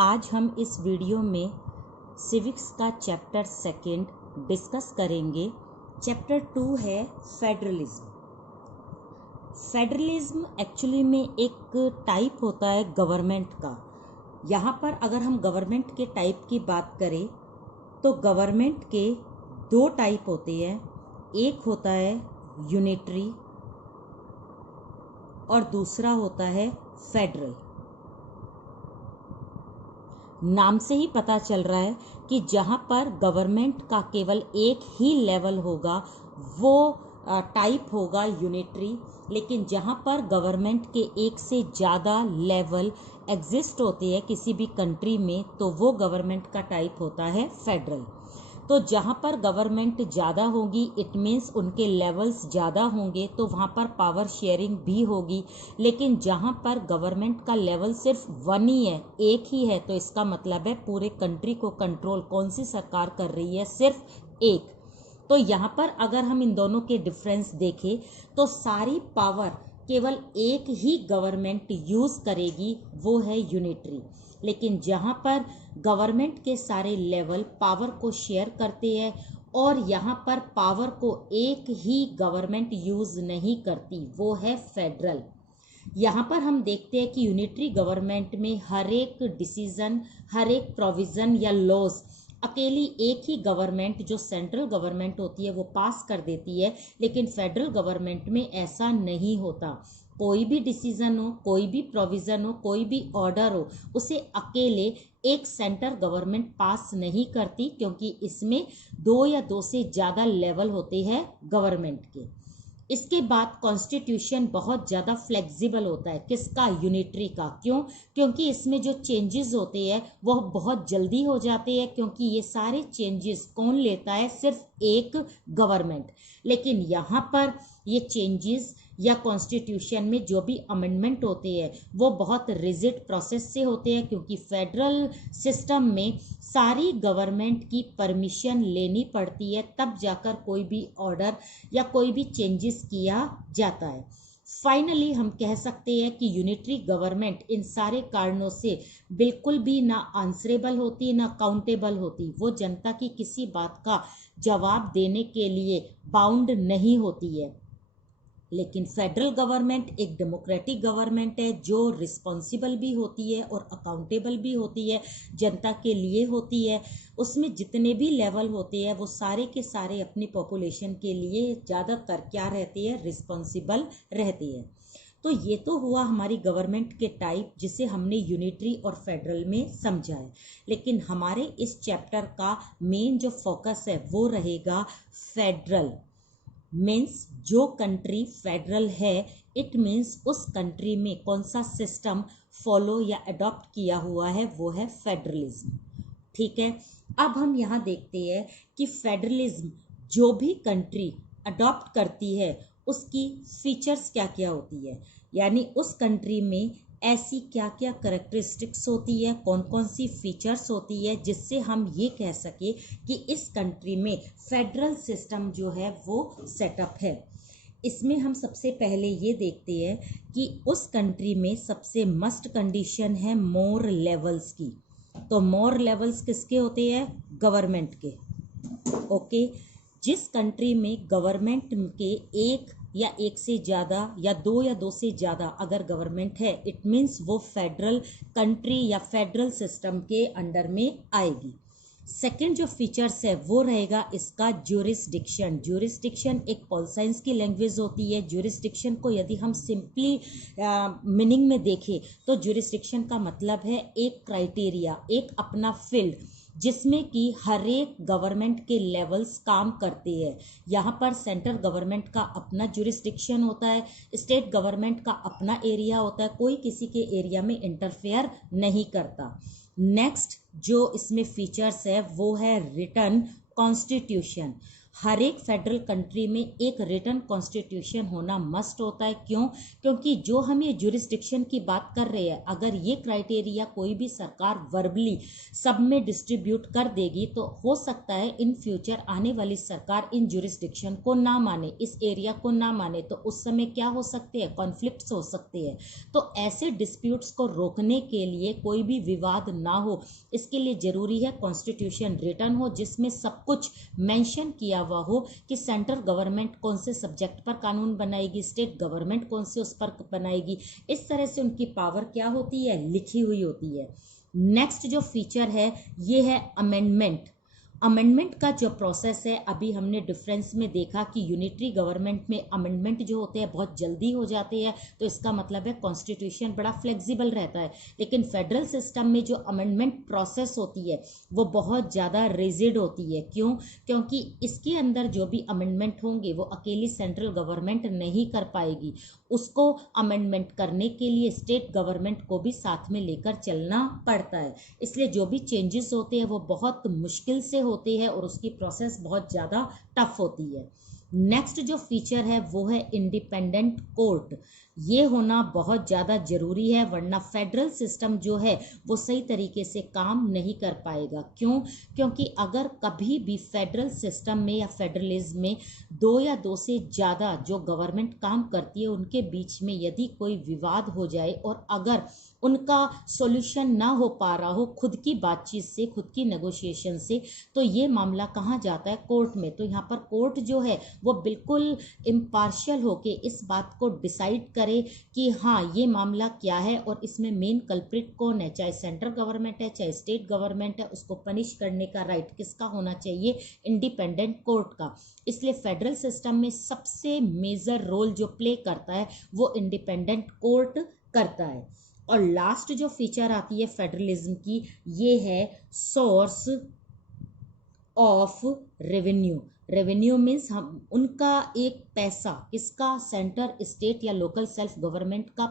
आज हम इस वीडियो में सिविक्स का चैप्टर 2 डिस्कस करेंगे। चैप्टर 2 है फेडरलिज्म। फेडरलिज्म एक्चुअली में एक टाइप होता है गवर्नमेंट का। यहाँ पर अगर हम गवर्नमेंट के टाइप की बात करें तो गवर्नमेंट के 2 टाइप होते हैं। एक होता है यूनिटरी और दूसरा होता है फेडरल। नाम से ही पता चल रहा है कि जहाँ पर गवर्नमेंट का केवल एक ही लेवल होगा वो टाइप होगा यूनिटरी, लेकिन जहाँ पर गवर्नमेंट के एक से ज़्यादा लेवल एग्जिस्ट होते हैं किसी भी कंट्री में तो वो गवर्नमेंट का टाइप होता है फेडरल। तो जहाँ पर गवर्नमेंट ज़्यादा होगी इट मीन्स उनके लेवल्स ज़्यादा होंगे तो वहाँ पर पावर शेयरिंग भी होगी, लेकिन जहाँ पर गवर्नमेंट का लेवल सिर्फ 1 ही है, एक ही है, तो इसका मतलब है पूरे कंट्री को कंट्रोल कौन सी सरकार कर रही है, सिर्फ एक। तो यहाँ पर अगर हम इन दोनों के डिफरेंस देखें तो सारी पावर केवल एक ही गवर्नमेंट यूज़ करेगी, वो है यूनिटरी। लेकिन जहाँ पर गवर्नमेंट के सारे लेवल पावर को शेयर करते हैं और यहाँ पर पावर को एक ही गवर्नमेंट यूज़ नहीं करती, वो है फेडरल। यहाँ पर हम देखते हैं कि यूनिटरी गवर्नमेंट में हर एक डिसीजन, हर एक प्रोविज़न या लॉज अकेली एक ही गवर्नमेंट जो सेंट्रल गवर्नमेंट होती है वो पास कर देती है, लेकिन फेडरल गवर्नमेंट में ऐसा नहीं होता। कोई भी डिसीजन हो, कोई भी प्रोविज़न हो, कोई भी ऑर्डर हो, उसे अकेले एक सेंटर गवर्नमेंट पास नहीं करती, क्योंकि इसमें 2 या 2 से ज़्यादा लेवल होते हैं गवर्नमेंट के। इसके बाद कॉन्स्टिट्यूशन बहुत ज़्यादा फ्लेक्सिबल होता है, किसका, यूनिटरी का। क्यों? क्योंकि इसमें जो चेंजेस होते हैं वह बहुत जल्दी हो जाते हैं, क्योंकि ये सारे चेंजेस कौन लेता है, सिर्फ एक गवर्नमेंट। लेकिन यहाँ पर ये चेंजेस या कॉन्स्टिट्यूशन में जो भी अमेंडमेंट होते हैं वो बहुत रिजिड प्रोसेस से होते हैं, क्योंकि फेडरल सिस्टम में सारी गवर्नमेंट की परमिशन लेनी पड़ती है, तब जाकर कोई भी ऑर्डर या कोई भी चेंजेस किया जाता है। फाइनली हम कह सकते हैं कि यूनिटरी गवर्नमेंट इन सारे कारणों से बिल्कुल भी ना आंसरेबल होती ना काउंटेबल होती। वो जनता की किसी बात का जवाब देने के लिए बाउंड नहीं होती है। लेकिन फेडरल गवर्नमेंट एक डेमोक्रेटिक गवर्नमेंट है जो रिस्पॉन्सिबल भी होती है और अकाउंटेबल भी होती है, जनता के लिए होती है। उसमें जितने भी लेवल होते हैं वो सारे के सारे अपनी पॉपुलेशन के लिए ज़्यादातर क्या रहती है, रिस्पॉन्सिबल रहती है। तो ये तो हुआ हमारी गवर्नमेंट के टाइप जिसे हमने यूनिटरी और फेडरल में समझा है। लेकिन हमारे इस चैप्टर का मेन जो फोकस है वो रहेगा फेडरल। मीन्स जो कंट्री फेडरल है इट मीन्स उस कंट्री में कौन सा सिस्टम फॉलो या अडॉप्ट किया हुआ है, वो है फेडरलिज्म। ठीक है, अब हम यहाँ देखते हैं कि फेडरलिज्म जो भी कंट्री अडॉप्ट करती है उसकी फीचर्स क्या क्या होती है, यानी उस कंट्री में ऐसी क्या क्या करेक्टरिस्टिक्स होती है, कौन कौन सी फीचर्स होती है जिससे हम ये कह सके कि इस कंट्री में फेडरल सिस्टम जो है वो सेटअप है। इसमें हम सबसे पहले ये देखते हैं कि उस कंट्री में सबसे मस्ट कंडीशन है मोर लेवल्स की। तो मोर लेवल्स किसके होते हैं, गवर्नमेंट के। ओके, जिस कंट्री में गवर्नमेंट के एक या एक से ज़्यादा या 2 या 2 से ज़्यादा अगर गवर्नमेंट है इट मीन्स वो फेडरल कंट्री या फेडरल सिस्टम के अंडर में आएगी। सेकंड जो फीचर्स है वो रहेगा इसका ज्यूरिसडिक्शन। ज्यूरिसडिक्शन एक पॉल साइंस की लैंग्वेज होती है। ज्यूरिसडिक्शन को यदि हम सिंपली मीनिंग में देखें तो ज्यूरिसडिक्शन का मतलब है एक क्राइटेरिया, एक अपना फील्ड जिसमें कि हर एक गवर्नमेंट के लेवल्स काम करते हैं। यहाँ पर सेंट्रल गवर्नमेंट का अपना ज्यूरिसडिक्शन होता है, स्टेट गवर्नमेंट का अपना एरिया होता है, कोई किसी के एरिया में इंटरफेयर नहीं करता। नेक्स्ट जो इसमें फीचर्स है वो है रिटन कॉन्स्टिट्यूशन। हर एक फेडरल कंट्री में एक रिटन कॉन्स्टिट्यूशन होना मस्ट होता है। क्यों? क्योंकि जो हम ये जुरिस्डिक्शन की बात कर रहे हैं, अगर ये क्राइटेरिया कोई भी सरकार वर्बली सब में डिस्ट्रीब्यूट कर देगी तो हो सकता है इन फ्यूचर आने वाली सरकार इन जुरिस्डिक्शन को ना माने, इस एरिया को ना माने, तो उस समय क्या हो सकते हैं? कॉन्फ्लिक्ट्स हो सकते हैं। तो ऐसे डिस्प्यूट्स को रोकने के लिए, कोई भी विवाद ना हो, इसके लिए जरूरी है कॉन्स्टिट्यूशन रिटन हो जिसमें सब कुछ मेंशन किया हुआ हो कि सेंट्रल गवर्नमेंट कौन से सब्जेक्ट पर कानून बनाएगी, स्टेट गवर्नमेंट कौन से उस पर बनाएगी। इस तरह से उनकी पावर क्या होती है? लिखी हुई होती है। नेक्स्ट जो फीचर है ये है अमेंडमेंट। अमेंडमेंट का जो प्रोसेस है, अभी हमने डिफरेंस में देखा कि यूनिटरी गवर्नमेंट में अमेंडमेंट जो होते हैं बहुत जल्दी हो जाते हैं, तो इसका मतलब है कॉन्स्टिट्यूशन बड़ा फ्लेक्सिबल रहता है। लेकिन फेडरल सिस्टम में जो अमेंडमेंट प्रोसेस होती है वो बहुत ज़्यादा रिजिड होती है। क्यों? क्योंकि इसके अंदर जो भी अमेंडमेंट होंगे वो अकेली सेंट्रल गवर्नमेंट नहीं कर पाएगी, उसको अमेंडमेंट करने के लिए स्टेट गवर्नमेंट को भी साथ में लेकर चलना पड़ता है। इसलिए जो भी चेंजेस होते हैं वो बहुत मुश्किल से होते हैं और उसकी प्रोसेस बहुत ज़्यादा टफ होती है। नेक्स्ट जो फीचर है वो है इंडिपेंडेंट कोर्ट। ये होना बहुत ज़्यादा ज़रूरी है, वरना फेडरल सिस्टम जो है वो सही तरीके से काम नहीं कर पाएगा। क्यों? क्योंकि अगर कभी भी फेडरल सिस्टम में या फेडरलिज्म में दो या दो से ज़्यादा जो गवर्नमेंट काम करती है उनके बीच में यदि कोई विवाद हो जाए और अगर उनका सॉल्यूशन ना हो पा रहा हो खुद की बातचीत से, खुद की नेगोशिएशन से, तो ये मामला कहाँ जाता है? कोर्ट में। तो यहाँ पर कोर्ट जो है वो बिल्कुल इम्पार्शियल होके इस बात को डिसाइड करे कि हाँ ये मामला क्या है और इसमें मेन कल्प्रिट कौन है, चाहे सेंट्रल गवर्नमेंट है चाहे स्टेट गवर्नमेंट है, उसको पनिश करने का राइट किसका होना चाहिए? इंडिपेंडेंट कोर्ट का। इसलिए फेडरल सिस्टम में सबसे मेजर रोल जो प्ले करता है वो इंडिपेंडेंट कोर्ट करता है। और लास्ट जो फीचर आती है फेडरलिज्म की, ये है source of revenue. Revenue means हम उनका एक पैसा, किसका? सेंटर, स्टेट या लोकल सेल्फ गवर्नमेंट का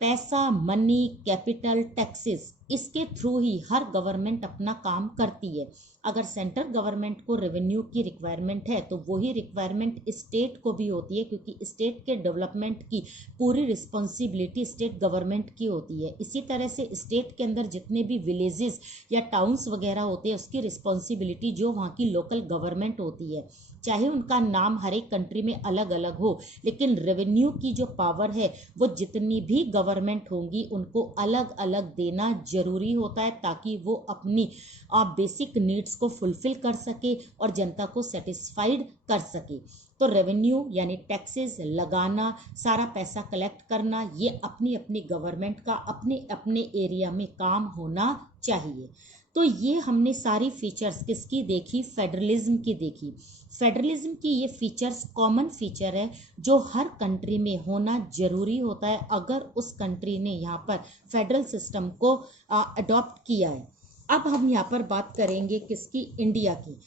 पैसा, मनी, कैपिटल, टैक्सेस, इसके थ्रू ही हर गवर्नमेंट अपना काम करती है। अगर सेंट्रल गवर्नमेंट को रेवेन्यू की रिक्वायरमेंट है तो वही रिक्वायरमेंट स्टेट को भी होती है, क्योंकि स्टेट के डेवलपमेंट की पूरी रिस्पॉन्सिबिलिटी स्टेट गवर्नमेंट की होती है। इसी तरह से स्टेट के अंदर जितने भी विलेजेस या टाउन्स वगैरह होते हैं उसकी रिस्पॉन्सिबिलिटी जो वहाँ की लोकल गवर्नमेंट होती है, चाहे उनका नाम हर एक कंट्री में अलग अलग हो, लेकिन रेवेन्यू की जो पावर है वो जितनी भी गवर्नमेंट होंगी उनको अलग अलग देना जरूरी होता है, ताकि वो अपनी बेसिक नीड्स को फुलफिल कर सके और जनता को सेटिस्फाइड कर सके। तो रेवेन्यू यानी टैक्सेस लगाना, सारा पैसा कलेक्ट करना, ये अपनी अपनी गवर्नमेंट का अपने अपने एरिया में काम होना चाहिए। तो ये हमने सारी फीचर्स किसकी देखी? फेडरलिज्म की देखी। फेडरलिज्म की ये फीचर्स कॉमन फीचर है जो हर कंट्री में होना जरूरी होता है अगर उस कंट्री ने यहाँ पर फेडरल सिस्टम को अडॉप्ट किया है। अब हम यहाँ पर बात करेंगे किसकी? इंडिया की।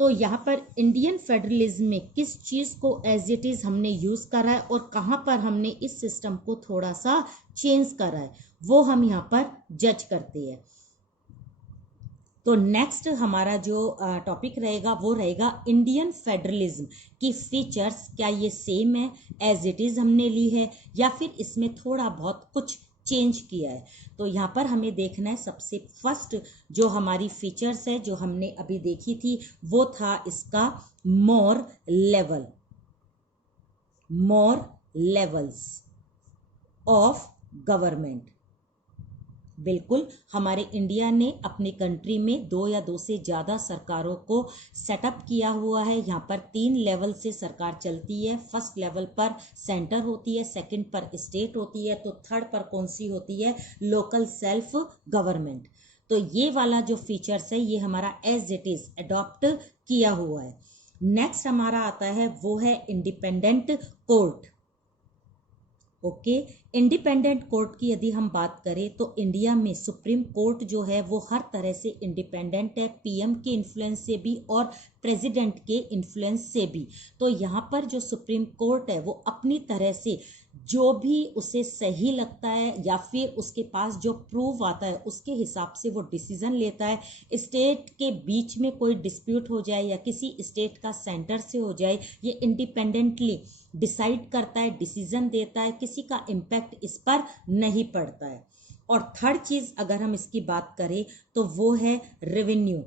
तो यहाँ पर इंडियन फेडरलिज्म में किस चीज़ को एज इट इज़ हमने यूज़ करा है और कहाँ पर हमने इस सिस्टम को थोड़ा सा चेंज करा है, वो हम यहाँ पर जज करते हैं। तो नेक्स्ट हमारा जो टॉपिक रहेगा वो रहेगा इंडियन फेडरलिज्म की फीचर्स। क्या ये सेम है, एज इट इज़ हमने ली है, या फिर इसमें थोड़ा बहुत कुछ चेंज किया है? तो यहाँ पर हमें देखना है सबसे फर्स्ट जो हमारी फीचर्स है जो हमने अभी देखी थी वो था इसका मोर लेवल्स ऑफ गवर्नमेंट। बिल्कुल, हमारे इंडिया ने अपनी कंट्री में दो या दो से ज़्यादा सरकारों को सेटअप किया हुआ है। यहाँ पर 3 लेवल से सरकार चलती है। फर्स्ट लेवल पर सेंटर होती है, सेकंड पर स्टेट होती है, तो थर्ड पर कौन सी होती है? Local self government. तो ये वाला जो फीचर्स है ये हमारा एज इट इज़ अडॉप्ट किया हुआ है। नेक्स्ट हमारा आता है वो है independent court. Okay, independent court की यदि हम बात करें तो इंडिया में सुप्रीम कोर्ट जो है वो हर तरह से इंडिपेंडेंट है, पीएम के इन्फ्लुएंस से भी और प्रेसिडेंट के इन्फ्लुएंस से भी। तो यहाँ पर जो सुप्रीम कोर्ट है वो अपनी तरह से जो भी उसे सही लगता है या फिर उसके पास जो प्रूफ आता है उसके हिसाब से वो डिसीजन लेता है। स्टेट के बीच में कोई डिस्प्यूट हो जाए या किसी स्टेट का सेंटर से हो जाए, ये इंडिपेंडेंटली डिसाइड करता है, डिसीजन देता है, किसी का इम्पैक्ट इस पर नहीं पड़ता है। और थर्ड चीज़ अगर हम इसकी बात करें तो वो है रेवेन्यू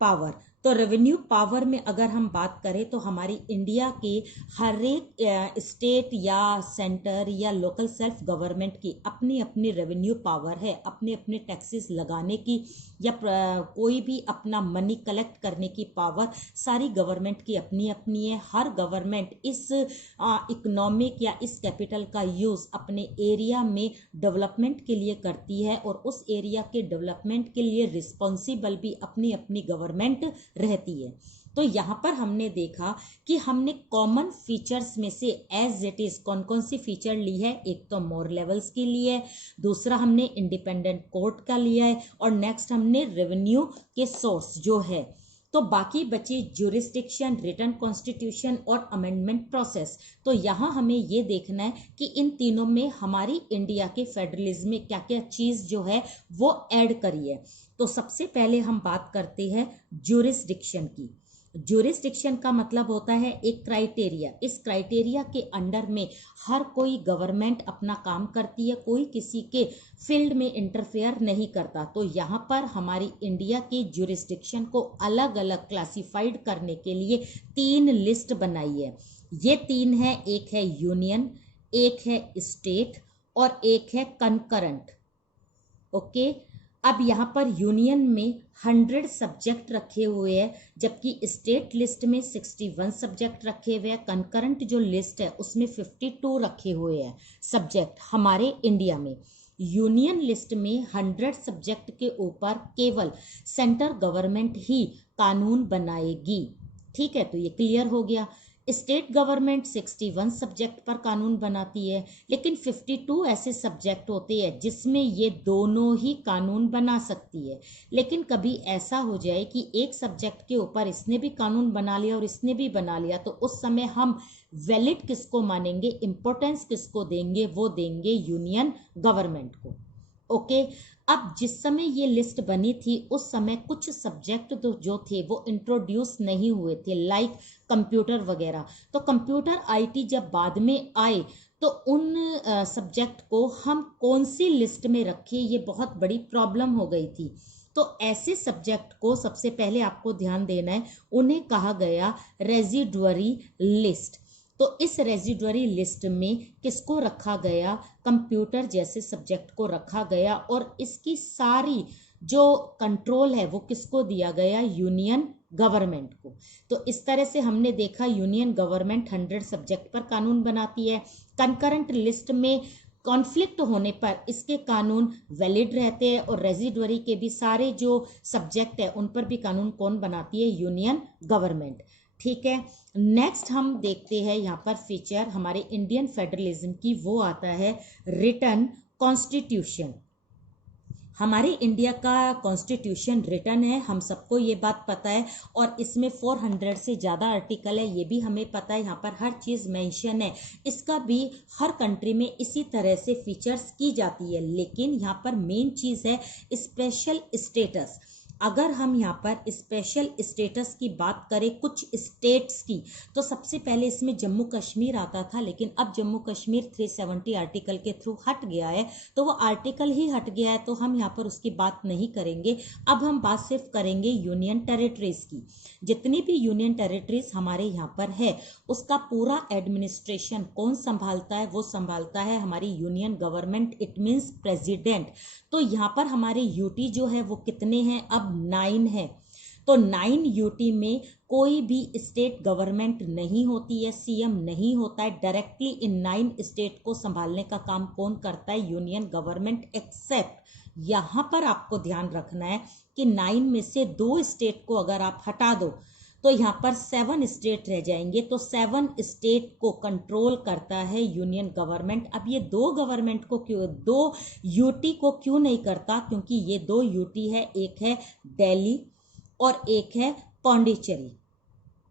पावर। तो रेवेन्यू पावर में अगर हम बात करें तो हमारी इंडिया के हर एक स्टेट या सेंटर या लोकल सेल्फ गवर्नमेंट की अपनी अपनी रेवेन्यू पावर है, अपने अपने टैक्सेस लगाने की या कोई भी अपना मनी कलेक्ट करने की पावर सारी गवर्नमेंट की अपनी अपनी है। हर गवर्नमेंट इस इकोनॉमिक या इस कैपिटल का यूज़ अपने एरिया में डेवलपमेंट के लिए करती है और उस एरिया के डेवलपमेंट के लिए रिस्पॉन्सिबल भी अपनी अपनी गवर्नमेंट रहती है। तो यहाँ पर हमने देखा कि हमने कॉमन फीचर्स में से एज इट इज कौन कौन सी फीचर ली है। एक तो मोर लेवल्स की ली है, दूसरा हमने इंडिपेंडेंट कोर्ट का लिया है और नेक्स्ट हमने रेवेन्यू के सोर्स जो है। तो बाकी बची ज्यूरिस्डिक्शन, रिटन कॉन्स्टिट्यूशन और अमेंडमेंट प्रोसेस। तो यहाँ हमें ये देखना है कि इन तीनों में हमारी इंडिया के फेडरलिज्म में क्या क्या चीज़ जो है वो ऐड करी है। तो सबसे पहले हम बात करते हैं ज्यूरिस्डिक्शन की। ज्यूरिस्डिक्शन का मतलब होता है एक क्राइटेरिया। इस क्राइटेरिया के अंडर में हर कोई गवर्नमेंट अपना काम करती है, कोई किसी के फील्ड में इंटरफेयर नहीं करता। तो यहाँ पर हमारी इंडिया की ज्यूरिस्डिक्शन को अलग अलग क्लासिफाइड करने के लिए 3 लिस्ट बनाई है। ये 3 है, एक है यूनियन, एक है स्टेट और एक है कंकरेंट। ओके, अब यहाँ पर यूनियन में 100 सब्जेक्ट रखे हुए हैं जबकि स्टेट लिस्ट में 61 सब्जेक्ट रखे हुए हैं। कंकरेंट जो लिस्ट है उसमें 52 रखे हुए हैं सब्जेक्ट हमारे इंडिया में। यूनियन लिस्ट में 100 सब्जेक्ट के ऊपर केवल सेंट्रल गवर्नमेंट ही कानून बनाएगी। ठीक है, तो ये क्लियर हो गया। स्टेट गवर्नमेंट 61 सब्जेक्ट पर कानून बनाती है, लेकिन 52 ऐसे सब्जेक्ट होते हैं जिसमें ये दोनों ही कानून बना सकती है। लेकिन कभी ऐसा हो जाए कि एक सब्जेक्ट के ऊपर इसने भी कानून बना लिया और इसने भी बना लिया, तो उस समय हम वैलिड किसको मानेंगे, इम्पोर्टेंस किसको देंगे, वो देंगे यूनियन गवर्नमेंट को। ओके, अब जिस समय ये लिस्ट बनी थी उस समय कुछ सब्जेक्ट तो जो थे वो इंट्रोड्यूस नहीं हुए थे, लाइक कंप्यूटर वगैरह। तो कंप्यूटर आईटी जब बाद में आए तो उन सब्जेक्ट को हम कौन सी लिस्ट में रखें, ये बहुत बड़ी प्रॉब्लम हो गई थी। तो ऐसे सब्जेक्ट को सबसे पहले आपको ध्यान देना है, उन्हें कहा गया रेजिडुअरी लिस्ट। तो इस रेजिडुअरी लिस्ट में किसको रखा गया, कंप्यूटर जैसे सब्जेक्ट को रखा गया और इसकी सारी जो कंट्रोल है वो किसको दिया गया, यूनियन गवर्नमेंट को। तो इस तरह से हमने देखा यूनियन गवर्नमेंट 100 सब्जेक्ट पर कानून बनाती है। कंकरेंट लिस्ट में कॉन्फ्लिक्ट होने पर इसके कानून वैलिड रहते हैं और रेजिडुअरी के भी सारे जो सब्जेक्ट है उन पर भी कानून कौन बनाती है, यूनियन गवर्नमेंट। ठीक है, नेक्स्ट हम देखते हैं यहाँ पर फीचर हमारे इंडियन फेडरलिज्म की, वो आता है रिटन कॉन्स्टिट्यूशन। हमारे इंडिया का कॉन्स्टिट्यूशन रिटन है, हम सबको ये बात पता है और इसमें 400 से ज़्यादा आर्टिकल है, ये भी हमें पता है। यहाँ पर हर चीज़ मेंशन है, इसका भी हर कंट्री में इसी तरह से फीचर्स की जाती है। लेकिन यहाँ पर मेन चीज़ है स्पेशल स्टेटस। अगर हम यहाँ पर स्पेशल स्टेटस की बात करें कुछ स्टेट्स की, तो सबसे पहले इसमें जम्मू कश्मीर आता था, लेकिन अब जम्मू कश्मीर 370 आर्टिकल के थ्रू हट गया है, तो वो आर्टिकल ही हट गया है, तो हम यहाँ पर उसकी बात नहीं करेंगे। अब हम बात सिर्फ करेंगे यूनियन टेरिटरीज की। जितनी भी यूनियन टेरिटरीज हमारे यहाँ पर है उसका पूरा एडमिनिस्ट्रेशन कौन संभालता है, वो संभालता है हमारी union government, it means president. तो यहाँ पर हमारे यूटी जो है वो कितने हैं, अब 9 है। तो 9 यूटी में कोई भी स्टेट गवर्नमेंट नहीं होती है, सीएम नहीं होता है। डायरेक्टली इन 9 स्टेट को संभालने का काम कौन करता है, यूनियन गवर्नमेंट, एक्सेप्ट यहाँ पर आपको ध्यान रखना है कि 9 में से 2 स्टेट को अगर आप हटा दो तो यहाँ पर 7 स्टेट रह जाएंगे। तो 7 स्टेट को कंट्रोल करता है यूनियन गवर्नमेंट। अब ये 2 गवर्नमेंट को क्यों, 2 यूटी को क्यों नहीं करता, क्योंकि ये 2 यूटी है, एक है दिल्ली और एक है पौंडीचेरी।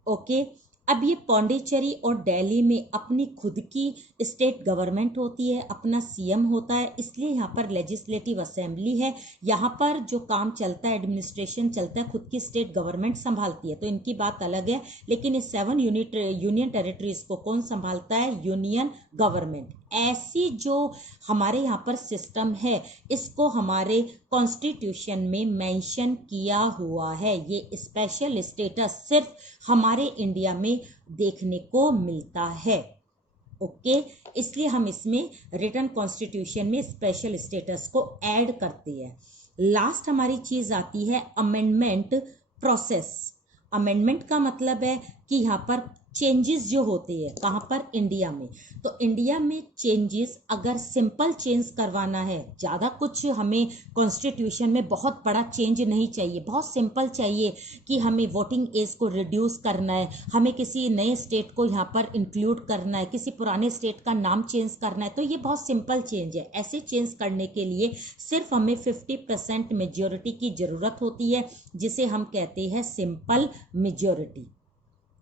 ओके, अब ये पौंडीचेरी और दिल्ली में अपनी खुद की स्टेट गवर्नमेंट होती है, अपना सीएम होता है, इसलिए यहाँ पर लेजिस्लेटिव असेंबली है, यहाँ पर जो काम चलता है, एडमिनिस्ट्रेशन चलता है, खुद की स्टेट गवर्नमेंट संभालती है, तो इनकी बात अलग है। लेकिन इस 7 यूनियन टेरिटरीज को कौन संभालता है? Union government. ऐसी जो हमारे यहाँ पर सिस्टम है, इसको हमारे कॉन्स्टिट्यूशन में मेंशन किया हुआ है। ये स्पेशल स्टेटस सिर्फ हमारे इंडिया में देखने को मिलता है। ओके, इसलिए हम इसमें रिटन कॉन्स्टिट्यूशन में स्पेशल स्टेटस को ऐड करते हैं। लास्ट हमारी चीज आती है अमेंडमेंट प्रोसेस। अमेंडमेंट का मतलब है कि यहाँ पर चेंजेस जो होते हैं, कहाँ पर? इंडिया में। तो इंडिया में चेंजेस अगर सिंपल चेंज करवाना है, ज़्यादा कुछ हमें कॉन्स्टिट्यूशन में बहुत बड़ा चेंज नहीं चाहिए, बहुत सिंपल चाहिए कि हमें वोटिंग एज को रिड्यूस करना है, हमें किसी नए स्टेट को यहाँ पर इंक्लूड करना है, किसी पुराने स्टेट का नाम चेंज करना है, तो ये बहुत सिंपल चेंज है। ऐसे चेंज करने के लिए सिर्फ हमें 50% मेजॉरिटी की ज़रूरत होती है, जिसे हम कहते हैं सिंपल मेजॉरिटी।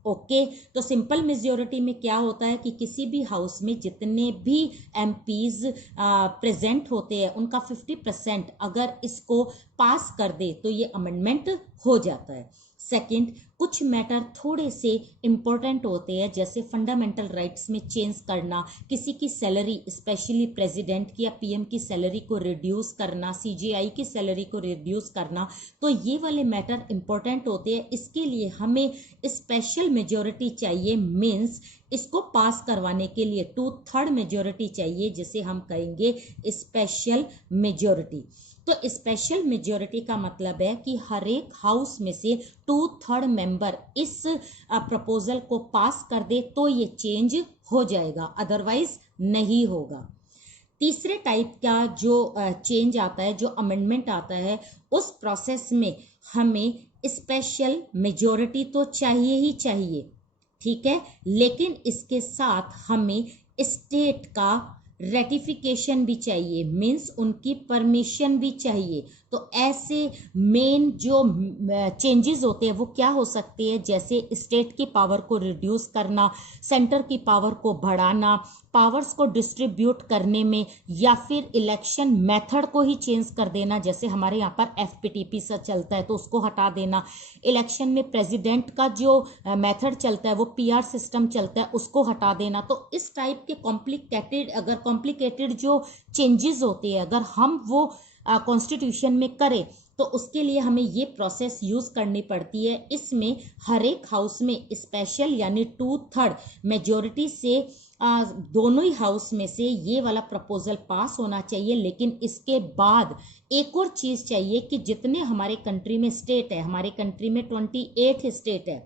ओके, तो सिंपल मेजॉरिटी में क्या होता है कि किसी भी हाउस में जितने भी एमपीज प्रेजेंट होते हैं, उनका 50% अगर इसको पास कर दे तो ये अमेंडमेंट हो जाता है। सेकंड, कुछ मैटर थोड़े से इम्पोर्टेंट होते हैं, जैसे फंडामेंटल राइट्स में चेंज करना, किसी की सैलरी, स्पेशली प्रेसिडेंट की या पीएम की सैलरी को रिड्यूस करना, सीजीआई की सैलरी को रिड्यूस करना, तो ये वाले मैटर इम्पोर्टेंट होते हैं। इसके लिए हमें स्पेशल मेजॉरिटी चाहिए, मीन्स इसको पास करवाने के लिए 2/3 मेजॉरिटी चाहिए, जिसे हम कहेंगे स्पेशल मेजॉरिटी। तो स्पेशल मेजॉरिटी का मतलब है कि हर एक हाउस में से 2/3 मेंबर इस प्रपोजल को पास कर दे तो ये चेंज हो जाएगा, अदरवाइज नहीं होगा। तीसरे टाइप का जो चेंज आता है, जो अमेंडमेंट आता है, उस प्रोसेस में हमें स्पेशल मेजॉरिटी तो चाहिए ही चाहिए, ठीक है, लेकिन इसके साथ हमें स्टेट का रेटिफिकेशन भी चाहिए, मीन्स उनकी परमिशन भी चाहिए। तो ऐसे मेन जो चेंजेस होते हैं वो क्या हो सकते हैं? जैसे स्टेट की पावर को रिड्यूस करना, सेंटर की पावर को बढ़ाना, पावर्स को डिस्ट्रीब्यूट करने में, या फिर इलेक्शन मेथड को ही चेंज कर देना, जैसे हमारे यहाँ पर एफपीटीपी से चलता है तो उसको हटा देना, इलेक्शन में प्रेसिडेंट का जो मेथड चलता है वो पीआर सिस्टम चलता है, उसको हटा देना। तो इस टाइप के कॉम्प्लिकेटेड जो चेंजेस होते हैं, अगर हम वो कॉन्स्टिट्यूशन में करें तो उसके लिए हमें ये प्रोसेस यूज करनी पड़ती है। इसमें हर एक हाउस में स्पेशल यानी 2/3 मेजॉरिटी से दोनों ही हाउस में से ये वाला प्रपोजल पास होना चाहिए। लेकिन इसके बाद एक और चीज चाहिए कि जितने हमारे कंट्री में स्टेट है, हमारे कंट्री में 28 स्टेट है,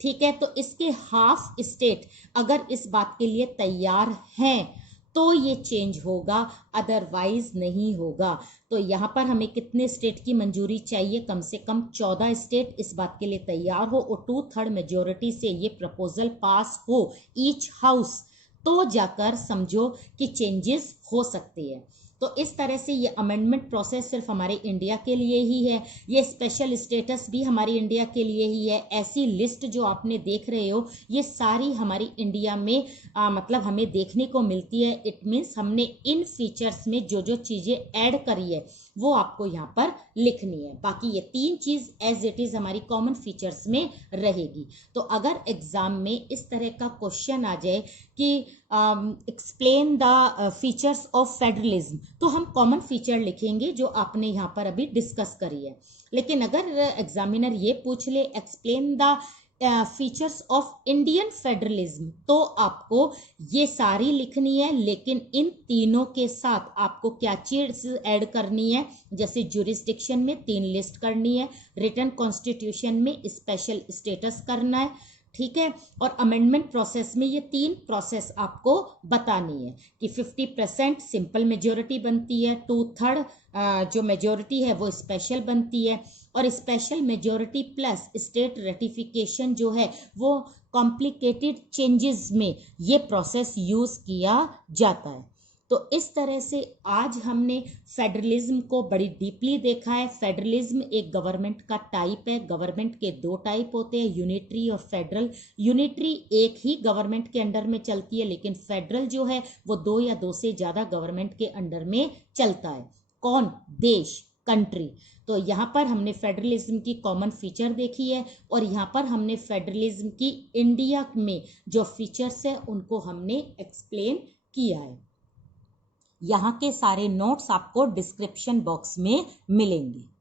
ठीक है, तो इसके हाफ स्टेट अगर इस बात के लिए तैयार हैं तो ये चेंज होगा, अदरवाइज नहीं होगा। तो यहाँ पर हमें कितने स्टेट की मंजूरी चाहिए? कम से कम 14 स्टेट इस बात के लिए तैयार हो और 2/3 मेजॉरिटी से ये प्रपोजल पास हो ईच हाउस, तो जाकर समझो कि चेंजेस हो सकते हैं। तो इस तरह से ये अमेंडमेंट प्रोसेस सिर्फ हमारे इंडिया के लिए ही है, ये स्पेशल स्टेटस भी हमारी इंडिया के लिए ही है। ऐसी लिस्ट जो आपने देख रहे हो ये सारी हमारी इंडिया में मतलब हमें देखने को मिलती है। इट मीन्स हमने इन फीचर्स में जो जो चीज़ें ऐड करी है वो आपको यहाँ पर लिखनी है। बाकी ये 3 चीज़ एज इट इज़ हमारी कॉमन फीचर्स में रहेगी। तो अगर एग्जाम में इस तरह का क्वेश्चन आ जाए कि explain the features of federalism, तो हम कॉमन फीचर लिखेंगे जो आपने यहाँ पर अभी डिस्कस करी है। लेकिन अगर एग्जामिनर ये पूछ ले explain the features of Indian federalism, तो आपको ये सारी लिखनी है। लेकिन इन तीनों के साथ आपको क्या चीज ऐड करनी है? जैसे जुरिस्डिक्शन में 3 लिस्ट करनी है, रिटन कॉन्स्टिट्यूशन में स्पेशल स्टेटस करना है, ठीक है, और अमेंडमेंट प्रोसेस में ये 3 प्रोसेस आपको बतानी है कि 50% सिंपल मेजॉरिटी बनती है, 2/3 जो मेजॉरिटी है वो स्पेशल बनती है, और special majority plus state ratification जो है वो कॉम्प्लिकेटेड चेंजेस में ये प्रोसेस यूज किया जाता है। तो इस तरह से आज हमने फेडरलिज्म को बड़ी डीपली देखा है। फेडरलिज्म एक गवर्नमेंट का टाइप है। गवर्नमेंट के दो टाइप होते हैं, यूनिटरी और फेडरल। यूनिटरी एक ही गवर्नमेंट के अंडर में चलती है, लेकिन फेडरल जो है वो दो या दो से ज्यादा गवर्नमेंट के अंडर में चलता है। कौन? देश, कंट्री। तो यहाँ पर हमने फेडरलिज्म की कॉमन फीचर देखी है और यहाँ पर हमने फेडरलिज्म की इंडिया में जो फीचर्स है उनको हमने एक्सप्लेन किया है। यहाँ के सारे नोट्स आपको डिस्क्रिप्शन बॉक्स में मिलेंगे।